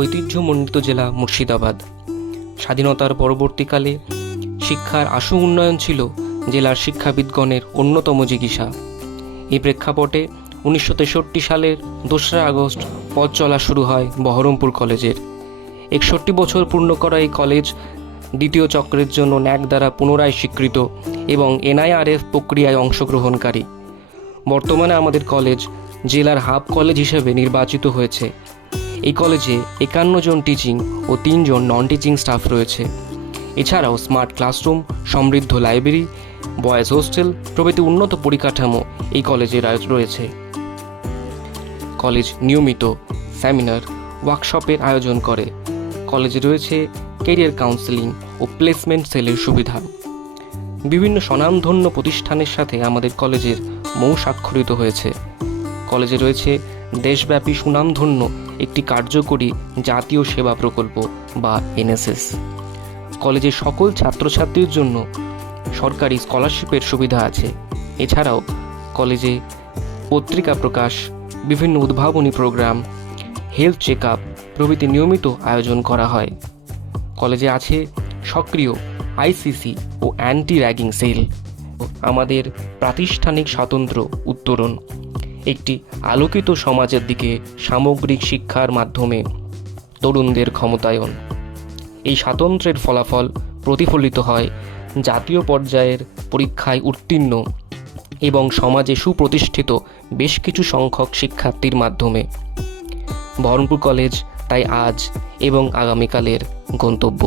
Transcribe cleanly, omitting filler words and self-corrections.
ঐতিহ্যমণ্ডিত জেলা মুর্শিদাবাদ। স্বাধীনতার পরবর্তীকালে শিক্ষার আশু উন্নয়ন ছিল জেলার শিক্ষাবিদগণের অন্যতম জিজ্ঞাসা। এই প্রেক্ষাপটে 1963 সালের 2রা আগস্ট পথ চলা শুরু হয় বহরমপুর কলেজের। 61 বছর পূর্ণ করা এই কলেজ দ্বিতীয় চক্রের জন্য ন্যাক দ্বারা পুনরায় স্বীকৃত এবং NIRF প্রক্রিয়ায় অংশগ্রহণকারী। বর্তমানে আমাদের কলেজ জেলার হাব কলেজ হিসেবে নির্বাচিত হয়েছে। এই কলেজে 51 জন টিচিং ও 3 জন নন টিচিং স্টাফ রয়েছে। এছাড়াও স্মার্ট ক্লাসরুম, সমৃদ্ধ লাইব্রেরি, বয়েজ হোস্টেল প্রভৃতি উন্নত পরিকাঠামো এই কলেজে রয়েছে। কলেজ নিয়মিত সেমিনার, ওয়ার্কশপের আয়োজন করে। কলেজে রয়েছে ক্যারিয়ার কাউন্সেলিং ও প্লেসমেন্ট সেলের সুবিধা। বিভিন্ন স্বনামধন্য প্রতিষ্ঠানের সাথে আমাদের কলেজের মৌ স্বাক্ষরিত হয়েছে। কলেজে রয়েছে দেশব্যাপী সুনামধন্য একটি কার্যকরী জাতীয় সেবা প্রকল্প বা NSS। কলেজের সকল ছাত্রছাত্রীর জন্য সরকারি স্কলারশিপের সুবিধা আছে। এছাড়াও কলেজে পত্রিকা প্রকাশ, বিভিন্ন উদ্ভাবনী প্রোগ্রাম, হেলথ চেক আপ প্রভৃতি নিয়মিত আয়োজন করা হয়। কলেজে আছে সক্রিয় ICC ও অ্যান্টি র্যাগিং সেল। আমাদের প্রাতিষ্ঠানিক স্বাতন্ত্র্য উত্তরণ একটি আলোকিত সমাজের দিকে সামগ্রিক শিক্ষার মাধ্যমে তরুণদের ক্ষমতায়ন। এই স্বাতন্ত্র্যের ফলাফল প্রতিফলিত হয় জাতীয় পর্যায়ের পরীক্ষায় উত্তীর্ণ এবং সমাজে সুপ্রতিষ্ঠিত বেশ কিছু সংখ্যক শিক্ষার্থীর মাধ্যমে। বহরমপুর কলেজ তাই আজ এবং আগামীকালের গন্তব্য।